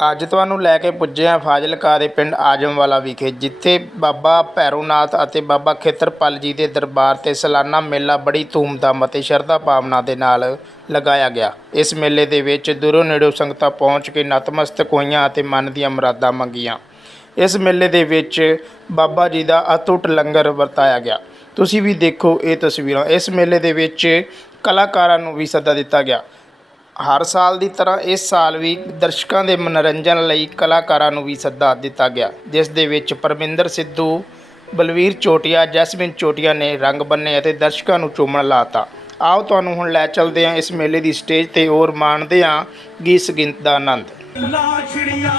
ਅੱਜ ਤੁਹਾਨੂੰ ਲੈ ਕੇ ਪੁੱਜੇ ਹਾਂ ਫਾਜ਼ਿਲਕਾ ਦੇ ਪਿੰਡ ਆਜਮਵਾਲਾ ਵਿਖੇ, ਜਿੱਥੇ ਬਾਬਾ ਭੈਰੋਨਾਥ ਅਤੇ ਬਾਬਾ ਖੇਤਰਪਾਲ ਜੀ ਦੇ ਦਰਬਾਰ ਤੇ ਸਾਲਾਨਾ ਮੇਲਾ ਬੜੀ ਧੂਮਧਾਮ ਅਤੇ ਸ਼ਰਧਾ ਭਾਵਨਾ ਦੇ ਨਾਲ ਲਗਾਇਆ ਗਿਆ। ਇਸ ਮੇਲੇ ਦੇ ਵਿੱਚ ਦੂਰੋਂ ਨੇੜੋਂ ਸੰਗਤਾਂ ਪਹੁੰਚ ਕੇ ਨਤਮਸਤਕ ਹੋਈਆਂ ਅਤੇ ਮਨ ਦੀਆਂ ਮੁਰਾਦਾਂ ਮੰਗੀਆਂ। ਇਸ ਮੇਲੇ ਦੇ ਵਿੱਚ ਬਾਬਾ ਜੀ ਦਾ ਅਤੁੱਟ ਲੰਗਰ ਵਰਤਾਇਆ ਗਿਆ। ਤੁਸੀਂ ਵੀ ਦੇਖੋ ਇਹ ਤਸਵੀਰਾਂ। ਇਸ ਮੇਲੇ ਦੇ ਵਿੱਚ ਕਲਾਕਾਰਾਂ ਨੂੰ ਵੀ ਸੱਦਾ ਦਿੱਤਾ ਗਿਆ। ਹਰ ਸਾਲ ਦੀ ਤਰ੍ਹਾਂ ਇਸ ਸਾਲ ਵੀ ਦਰਸ਼ਕਾਂ ਦੇ ਮਨੋਰੰਜਨ ਲਈ ਕਲਾਕਾਰਾਂ ਨੂੰ ਵੀ ਸੱਦਾ ਦਿੱਤਾ ਗਿਆ। ਜਿਸ ਦੇ ਵਿੱਚ ਪਰਮਿੰਦਰ ਸਿੱਧੂ, ਬਲਵੀਰ ਚੋਟੀਆ, ਜੈਸਮਿਨ ਚੋਟੀਆ ਨੇ ਰੰਗ ਬੰਨੇ ਅਤੇ ਦਰਸ਼ਕਾਂ ਨੂੰ ਚੂਮਣ ਲਾਤਾ। ਆਓ ਤੁਹਾਨੂੰ ਹੁਣ ਲੈ ਚੱਲਦੇ ਹਾਂ ਇਸ ਮੇਲੇ ਦੀ ਸਟੇਜ ਤੇ ਹੋਰ ਮਾਣਦੇ ਹਾਂ ਗੀਤ ਸੰਗੀਤ ਦਾ ਆਨੰਦ। ਲਾਛੜੀਆਂ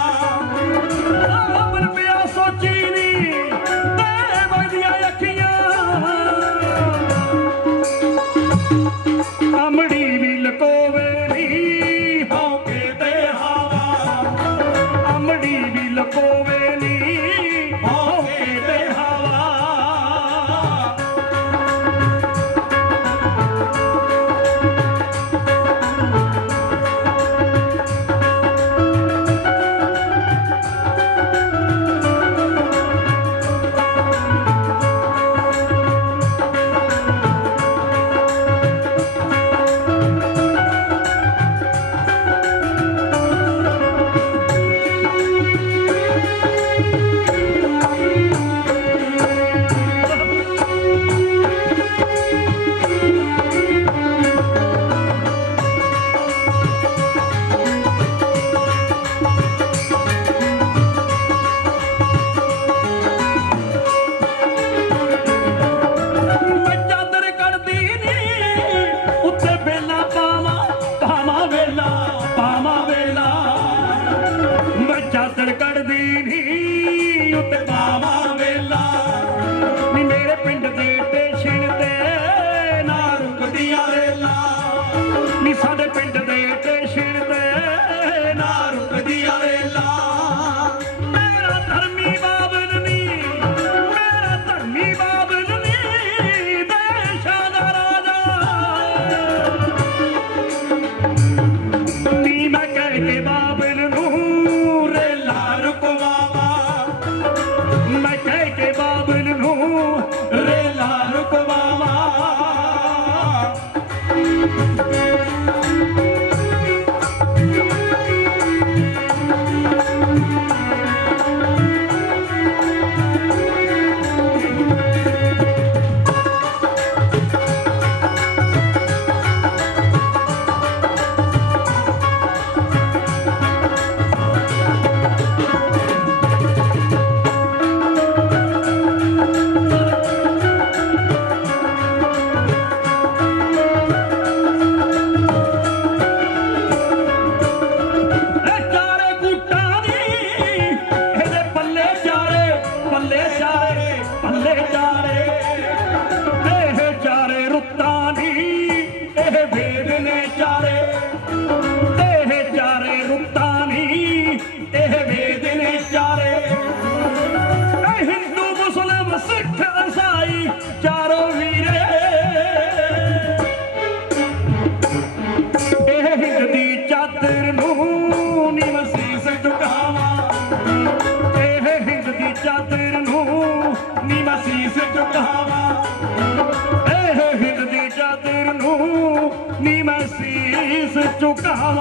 Sahara.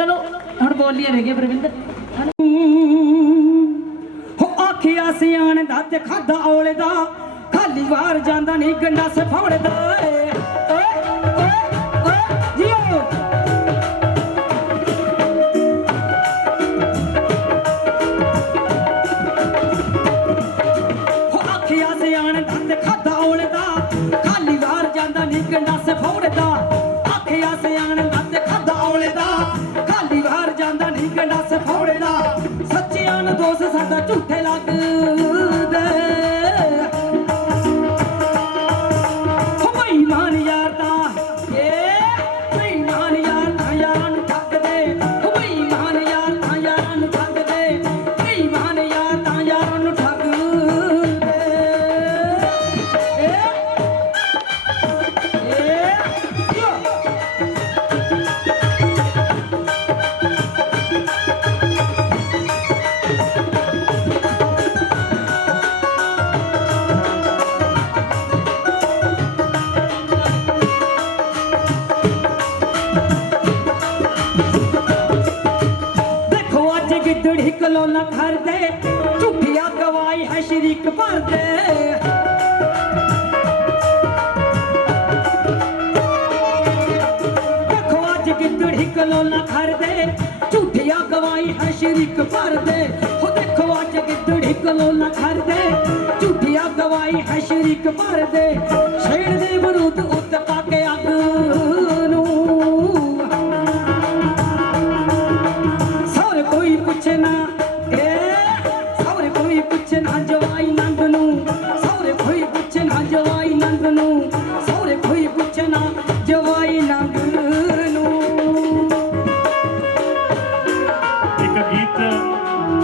ਚਲੋ, ਹੁਣ ਬੋਲੀਆਂ ਰਹਿ ਗਏ ਪ੍ਰਵਿੰਦਰ। ਹੋ ਆਖਿਆ, ਸਿਆਣ ਦਾ ਤੇ ਖਾਦਾ ਔਲੇ ਦਾ ਖਾਲੀ ਵਾਰ ਜਾਂਦਾ ਨਹੀਂ ਗੰਡਾ ਸਫੌੜਦਾ ਏ ਓਏ ਓਏ ਓਏ ਜੀਓ। ਦੋਸ ਸਾਡਾ ਗਵਾਈ ਹੈ ਸ਼ਰੀਕ ਭਰਦੇ ਦੇਖੋ ਅੱਜ ਗਿੱਦੜੀ ਕਲੋਨਾ ਖਰਦੇ ਝੂਠੀਆਂ ਗਵਾਈ ਹੈ ਸ਼ਰੀਕ ਭਰਦੇ। ਹੋ ਦੇਖੋ ਅੱਜ ਗਿੱਦੜੀ ਕਲੋਨਾ ਖਰਦੇ ਝੂਠੀਆਂ ਗਵਾਈ ਹੈ ਸ਼ਰੀਕ ਭਰਦੇ। ਛੇੜਦੇ ਬਰੂਦ ਉੱਤ ਪਾ ਕੇ ਅੱਗ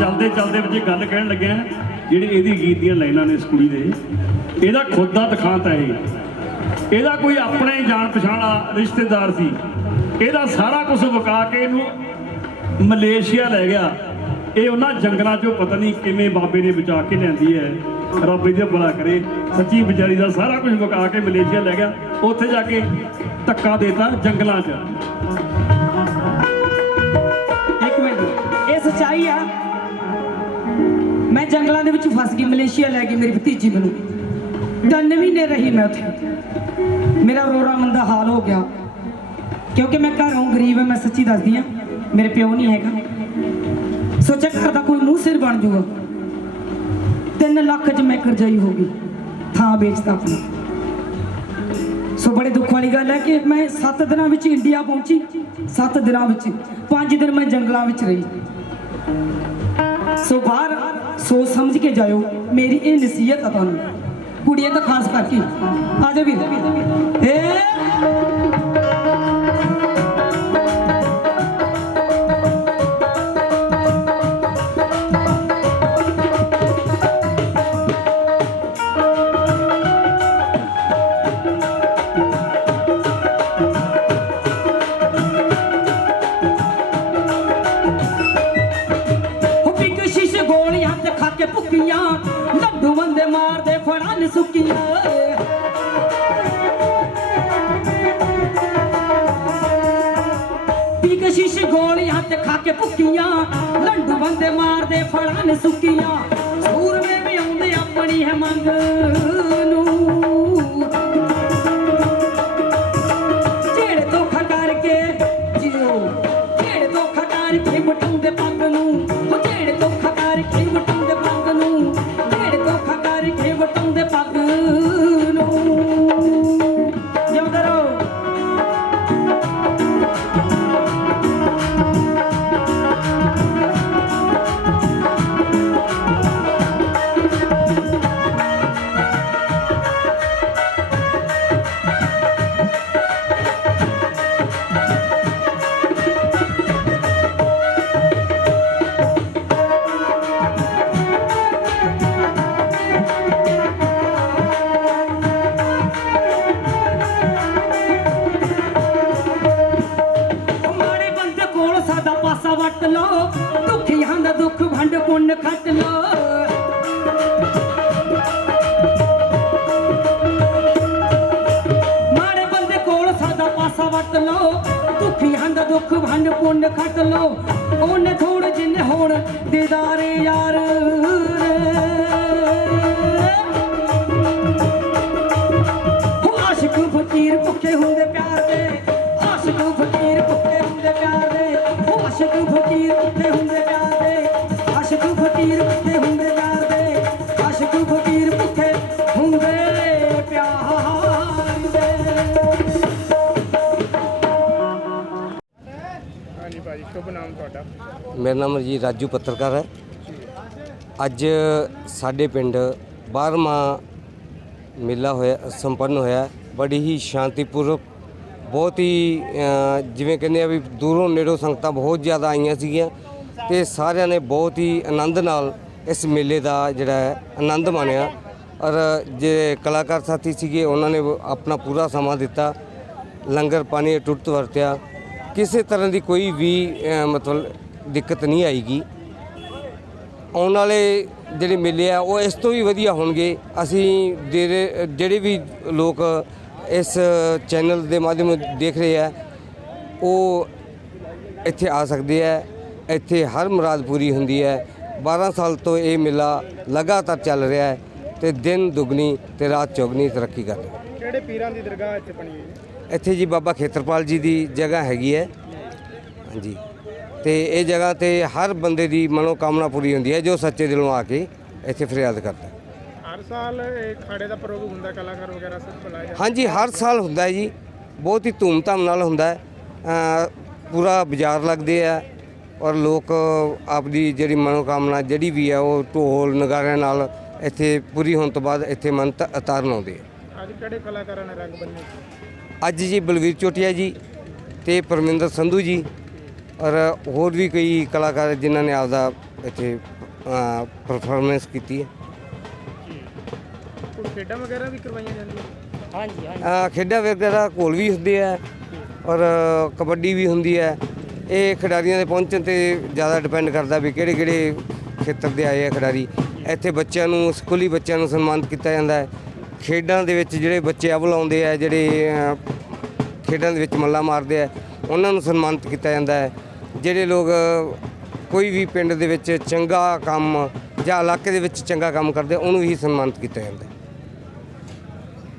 ਚੱਲਦੇ ਚੱਲਦੇ ਵਿੱਚ ਇਹ ਗੱਲ ਕਹਿਣ ਲੱਗਿਆ ਜਿਹੜੇ ਇਹਦੀ ਗੀਤ ਦੀਆਂ ਲਾਈਨਾਂ ਨੇ ਇਸ ਕੁੜੀ ਦੇ, ਇਹਦਾ ਖੁਦ ਦਾ ਦਿਖਾਂਤ ਹੈ ਇਹ। ਇਹਦਾ ਕੋਈ ਆਪਣਾ ਹੀ ਜਾਣ ਪਛਾਣ ਰਿਸ਼ਤੇਦਾਰ ਸੀ। ਇਹਦਾ ਸਾਰਾ ਕੁਝ ਵਿਕਾ ਕੇ ਇਹਨੂੰ ਮਲੇਸ਼ੀਆ ਲੈ ਗਿਆ। ਇਹ ਉਹਨਾਂ ਜੰਗਲਾਂ 'ਚੋਂ ਪਤਾ ਨਹੀਂ ਕਿਵੇਂ ਬਾਬੇ ਨੇ ਬਚਾ ਕੇ ਲਿਆਂਦੀ ਹੈ। ਰੱਬ ਇਹਦੇ ਭਲਾ ਕਰੇ। ਸੱਚੀ ਵਿਚਾਰੀ ਦਾ ਸਾਰਾ ਕੁਝ ਵਿਕਾ ਕੇ ਮਲੇਸ਼ੀਆ ਲੈ ਗਿਆ। ਉੱਥੇ ਜਾ ਕੇ ਧੱਕਾ ਦੇਤਾ ਜੰਗਲਾਂ 'ਚ। ਇੱਕ ਮਿੰਟ। ਇਹ ਸੱਚਾਈ ਆ। ਮੈਂ ਜੰਗਲਾਂ ਦੇ ਵਿੱਚ ਫਸ ਗਈ, ਮਲੇਸ਼ੀਆ ਲੈ ਗਈ ਮੇਰੀ ਭਤੀਜੀ ਮੈਨੂੰ। ਤਿੰਨ ਮਹੀਨੇ ਰਹੀ ਮੈਂ ਉੱਥੇ। ਮੇਰਾ ਰੋਰਾ ਮੰਦਾ ਹਾਲ ਹੋ ਗਿਆ। ਕਿਉਂਕਿ ਮੈਂ ਘਰੋਂ ਗਰੀਬ ਹਾਂ, ਮੈਂ ਸੱਚੀ ਦੱਸਦੀ ਆ ਮੇਰੇ ਪਿਓ ਨਹੀਂ ਹੈਗਾ। ਸੋਚਿਆ ਘਰ ਦਾ ਕੋਈ ਮੂੰਹ ਸਿਰ ਬਣ ਜੂਗਾ। 3 ਲੱਖ ਚ ਮੈਂ ਕਰਜਾਈ ਹੋ ਗਈ, ਥਾਂ ਵੇਚਤਾ ਆਪਣਾ। ਸੋ ਬੜੇ ਦੁੱਖ ਵਾਲੀ ਗੱਲ ਹੈ ਕਿ ਮੈਂ 7 ਦਿਨਾਂ ਵਿੱਚ ਇੰਡੀਆ ਪਹੁੰਚੀ 7 ਦਿਨਾਂ ਵਿੱਚ। 5 ਦਿਨ ਮੈਂ ਜੰਗਲਾਂ ਵਿੱਚ ਰਹੀ। ਸੋ ਬਾਹਰ ਸੋਚ ਸਮਝ ਕੇ ਜਾਇਓ, ਮੇਰੀ ਇਹ ਨਸੀਹਤ ਆ ਤੁਹਾਨੂੰ। ਕੁੜੀਆਂ ਤਾਂ ਖਾਸ ਕਰਕੇ। ਆ ਜਾ ਵੀਰ। ਏ ਸੁੱਕੀਆਂ ਪੀ ਕੇ ਸ਼ੀਸ਼ੇ ਗੋਲੀਆਂ ਤੇ ਖਾ ਕੇ ਭੁੱਕੀਆਂ ਲੱਡੂ ਬੰਦੇ ਮਾਰਦੇ ਫੜਾਂ ਨੇ ਸੁੱਕੀਆਂ। ਸੂਰਮੇ ਵੀ ਆਉਂਦੇ ਆਪਣੀ ਹੈ ਮੰਗ। ਦੁੱਖ ਭੰਡ ਪੁੰਨ ਖੱਟ ਲੋ ਉਹਨੇ ਥੋੜ ਜਿੰਨੇ ਹੋਣ ਦੀਦਾਰੇ ਯਾਰ ਸ਼ੁਭ ਨਾਮ ਤੁਹਾਡਾ? ਮੇਰਾ ਨਾਮ ਜੀ ਰਾਜੂ ਪੱਤਰਕਾਰ ਹੈ। ਅੱਜ ਸਾਡੇ ਪਿੰਡ 12ਵਾਂ ਮੇਲਾ ਹੋਇਆ ਸੰਪੰਨ ਹੋਇਆ। ਬੜੀ ਹੀ ਸ਼ਾਂਤੀਪੂਰਵਕ ਬਹੁਤ ਹੀ ਅ, ਜਿਵੇਂ ਕਹਿੰਦੇ ਆ ਵੀ ਦੂਰੋਂ ਨੇੜੋਂ ਸੰਗਤਾਂ ਬਹੁਤ ਜ਼ਿਆਦਾ ਆਈਆਂ ਸੀਗੀਆਂ ਤੇ ਸਾਰਿਆਂ ਨੇ ਬਹੁਤ ਹੀ ਆਨੰਦ ਨਾਲ ਇਸ ਮੇਲੇ ਦਾ ਜਿਹੜਾ ਹੈ ਆਨੰਦ ਮਾਣਿਆ। ਔਰ ਜਿਹੜੇ ਕਲਾਕਾਰ ਸਾਥੀ ਸੀਗੇ ਉਹਨਾਂ ਨੇ ਆਪਣਾ ਪੂਰਾ ਸਮਾਂ ਦਿੱਤਾ। ਲੰਗਰ ਪਾਣੀ ਟੁੱਟ ਵਰਤਿਆ। ਕਿਸੇ ਤਰ੍ਹਾਂ ਦੀ ਕੋਈ ਵੀ ਮਤਲਬ ਦਿੱਕਤ ਨਹੀਂ ਆਏਗੀ। ਆਉਣ ਵਾਲੇ ਜਿਹੜੇ ਮੇਲੇ ਆ, ਉਹ ਇਸ ਤੋਂ ਵੀ ਵਧੀਆ ਹੋਣਗੇ। ਅਸੀਂ ਜਿਹੜੇ ਜਿਹੜੇ ਵੀ ਲੋਕ ਇਸ ਚੈਨਲ ਦੇ ਮਾਧਿਅਮ ਦੇਖ ਰਹੇ ਆ, ਉਹ ਇੱਥੇ ਆ ਸਕਦੇ ਆ। ਇੱਥੇ ਹਰ ਮੁਰਾਦ ਪੂਰੀ ਹੁੰਦੀ ਹੈ। 12 ਸਾਲ ਤੋਂ ਇਹ ਮੇਲਾ ਲਗਾਤਾਰ ਚੱਲ ਰਿਹਾ ਹੈ ਤੇ ਦਿਨ ਦੁਗਣੀ ਤੇ ਰਾਤ ਚੌਗਣੀ ਤਰੱਕੀ ਕਰ ਰਿਹਾ ਕਿਹੜੇ ਪੀਰਾਂ ਦੀ ਦਰਗਾਹ ਇੱਥੇ ਬਣੀ ਹੈ? ਇੱਥੇ ਜੀ ਬਾਬਾ ਖੇਤਰਪਾਲ ਜੀ ਦੀ ਜਗ੍ਹਾ ਹੈਗੀ ਹੈ। ਹਾਂਜੀ। ਤੇ ਇਹ ਜਗ੍ਹਾ ਤੇ ਹਰ ਬੰਦੇ ਦੀ ਮਨੋਕਾਮਨਾ ਪੂਰੀ ਹੁੰਦੀ ਹੈ ਜੋ ਸੱਚੇ ਦਿਲੋਂ ਆ ਕੇ ਇੱਥੇ ਫਰਿਆਦ ਕਰਦਾ। ਹਰ ਸਾਲ ਇਹ ਖਾੜੇ ਦਾ ਪ੍ਰੋਗਰਾਮ ਹੁੰਦਾ ਕਲਾਕਾਰ ਵਗੈਰਾ ਸਭ ਬੁਲਾਏ ਜਾਂਦੇ? ਹਾਂਜੀ ਹਰ ਸਾਲ ਹੁੰਦਾ ਹੈ ਜੀ। ਬਹੁਤ ਹੀ ਧੂਮਧਾਮ ਨਾਲ ਹੁੰਦਾ ਹੈ। ਅ, ਪੂਰਾ ਬਾਜ਼ਾਰ ਲੱਗਦੇ ਆ ਔਰ ਲੋਕ ਆਪਦੀ ਜਿਹੜੀ ਮਨੋਕਾਮਨਾ ਜਿਹੜੀ ਵੀ ਹੈ ਉਹ ਢੋਲ ਨਗਾਰਿਆਂ ਨਾਲ ਇੱਥੇ ਪੂਰੀ ਹੋਣ ਤੋਂ ਬਾਅਦ ਇੱਥੇ ਮੰਤ ਉਤਾਰਨ ਆਉਂਦੇ ਆ। ਅੱਜ ਕਿਹੜੇ ਕਲਾਕਾਰਾਂ ਨੇ ਰੰਗ ਬੰਨੇ? ਅੱਜ ਜੀ ਬਲਵੀਰ ਚੋਟੀਆ ਜੀ ਤੇ ਪਰਮਿੰਦਰ ਸੰਧੂ ਜੀ ਔਰ ਹੋਰ ਵੀ ਕਈ ਕਲਾਕਾਰ ਜਿਨ੍ਹਾਂ ਨੇ ਆਪਦਾ ਇੱਥੇ ਪਰਫਾਰਮੈਂਸ ਕੀਤੀ ਹੈ। ਕੋਈ ਖੇਡਾਂ ਵਗੈਰਾ ਵੀ ਕਰਵਾਈਆਂ ਜਾਂਦੀਆਂ? ਅ, ਖੇਡਾਂ ਵਗੈਰਾ ਘੋਲ ਵੀ ਹੁੰਦੇ ਆ ਔਰ ਕਬੱਡੀ ਵੀ ਹੁੰਦੀ ਹੈ। ਇਹ ਖਿਡਾਰੀਆਂ ਦੇ ਪਹੁੰਚਣ ਤੇ ਜ਼ਿਆਦਾ ਡਿਪੈਂਡ ਕਰਦਾ ਵੀ ਕਿਹੜੇ ਕਿਹੜੇ ਖੇਤਰ ਦੇ ਆਏ ਆ ਖਿਡਾਰੀ। ਇੱਥੇ ਬੱਚਿਆਂ ਨੂੰ ਸਕੂਲੀ ਬੱਚਿਆਂ ਨੂੰ ਸਨਮਾਨਿਤ ਕੀਤਾ ਜਾਂਦਾ ਹੈ। ਖੇਡਾਂ ਦੇ ਵਿੱਚ ਜਿਹੜੇ ਬੱਚੇ ਅਵਲ ਆਉਂਦੇ ਆ, ਜਿਹੜੇ ਖੇਡਾਂ ਦੇ ਵਿੱਚ ਮੱਲਾ ਮਾਰਦੇ ਆ, ਉਹਨਾਂ ਨੂੰ ਸਨਮਾਨਿਤ ਕੀਤਾ ਜਾਂਦਾ ਹੈ। ਜਿਹੜੇ ਲੋਕ ਕੋਈ ਵੀ ਪਿੰਡ ਦੇ ਵਿੱਚ ਚੰਗਾ ਕੰਮ ਜਾਂ ਇਲਾਕੇ ਦੇ ਵਿੱਚ ਚੰਗਾ ਕੰਮ ਕਰਦੇ ਉਹਨੂੰ ਹੀ ਸਨਮਾਨਿਤ ਕੀਤਾ ਜਾਂਦਾ ਹੈ।